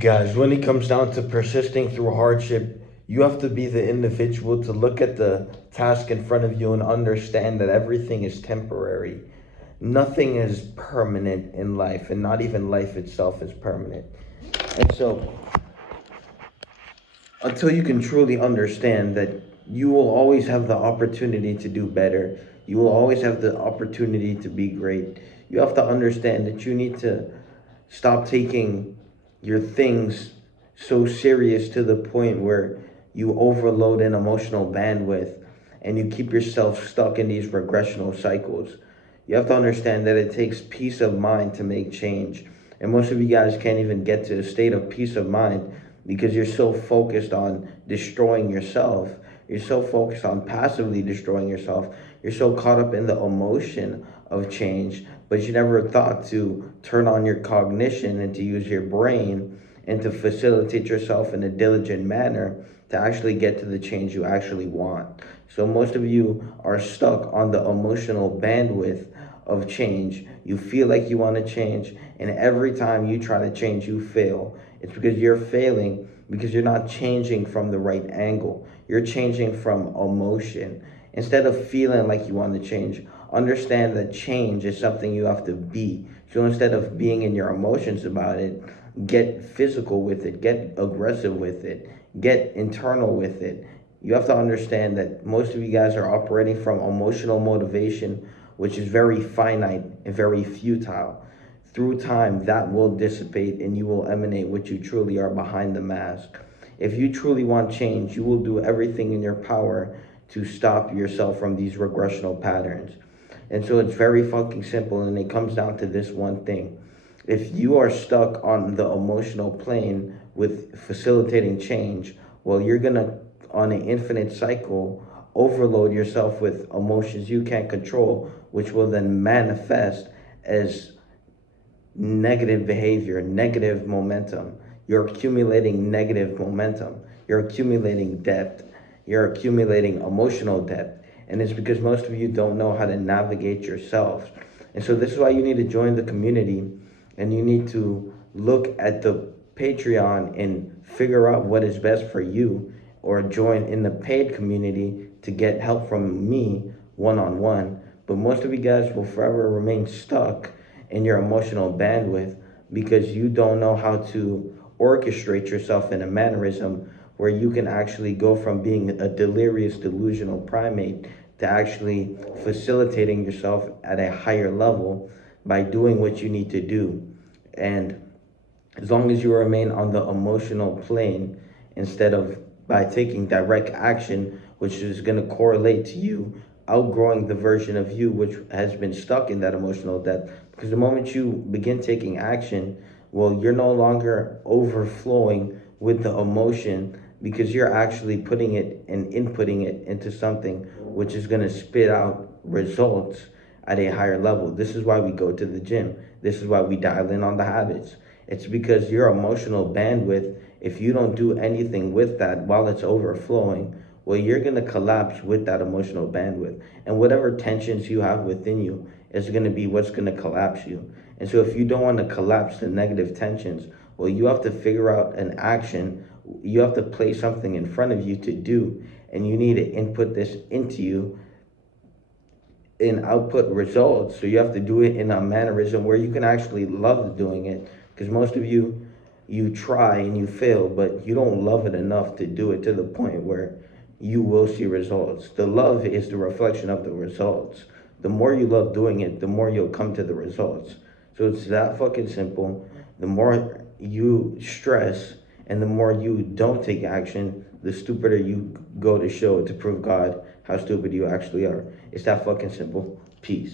Guys, when it comes down to persisting through hardship, you have to be the individual to look at the task in front of you and understand that everything is temporary. Nothing is permanent in life, and not even life itself is permanent. And so, until you can truly understand that you will always have the opportunity to do better, you will always have the opportunity to be great, you have to understand that you need to stop taking your things so serious to the point where you overload an emotional bandwidth and you keep yourself stuck in these regressional cycles. You have to understand that it takes peace of mind to make change. And most of you guys can't even get to a state of peace of mind because you're so focused on destroying yourself. You're so focused on passively destroying yourself. You're so caught up in the emotion of change, but you never thought to turn on your cognition and to use your brain and to facilitate yourself in a diligent manner to actually get to the change you actually want. So most of you are stuck on the emotional bandwidth of change. You feel like you want to change, and every time you try to change, you fail. It's because you're failing because you're not changing from the right angle. You're changing from emotion. Instead of feeling like you want to change, understand that change is something you have to be. So instead of being in your emotions about it, get physical with it, get aggressive with it, get internal with it. You have to understand that most of you guys are operating from emotional motivation, which is very finite and very futile. Through time, that will dissipate and you will emanate what you truly are behind the mask. If you truly want change, you will do everything in your power to stop yourself from these regressional patterns. And so it's very fucking simple, and it comes down to this one thing. If you are stuck on the emotional plane with facilitating change, well, you're gonna, on an infinite cycle, overload yourself with emotions you can't control, which will then manifest as negative behavior, negative momentum. You're accumulating negative momentum. You're accumulating debt. You're accumulating emotional debt. And it's because most of you don't know how to navigate yourselves. And so this is why you need to join the community, and you need to look at the Patreon and figure out what is best for you, or join in the paid community to get help from me one-on-one. But most of you guys will forever remain stuck in your emotional bandwidth because you don't know how to orchestrate yourself in a mannerism where you can actually go from being a delirious, delusional primate to actually facilitating yourself at a higher level by doing what you need to do. And as long as you remain on the emotional plane instead of by taking direct action, which is going to correlate to you outgrowing the version of you which has been stuck in that emotional depth. Because the moment you begin taking action, well, you're no longer overflowing with the emotion because you're actually putting it and inputting it into something which is going to spit out results at a higher level. This is why we go to the gym. This is why we dial in on the habits. It's because your emotional bandwidth, if you don't do anything with that while it's overflowing, well, you're going to collapse with that emotional bandwidth. And whatever tensions you have within you is going to be what's going to collapse you. And so if you don't want to collapse the negative tensions, well, you have to figure out an action. You have to place something in front of you to do. And you need to input this into you in output results. So you have to do it in a mannerism where you can actually love doing it. Because most of you, you try and you fail, but you don't love it enough to do it to the point where you will see results. The love is the reflection of the results. The more you love doing it, the more you'll come to the results. So it's that fucking simple. The more you stress and the more you don't take action, the stupider you go to show to prove God how stupid you actually are. It's that fucking simple. Peace.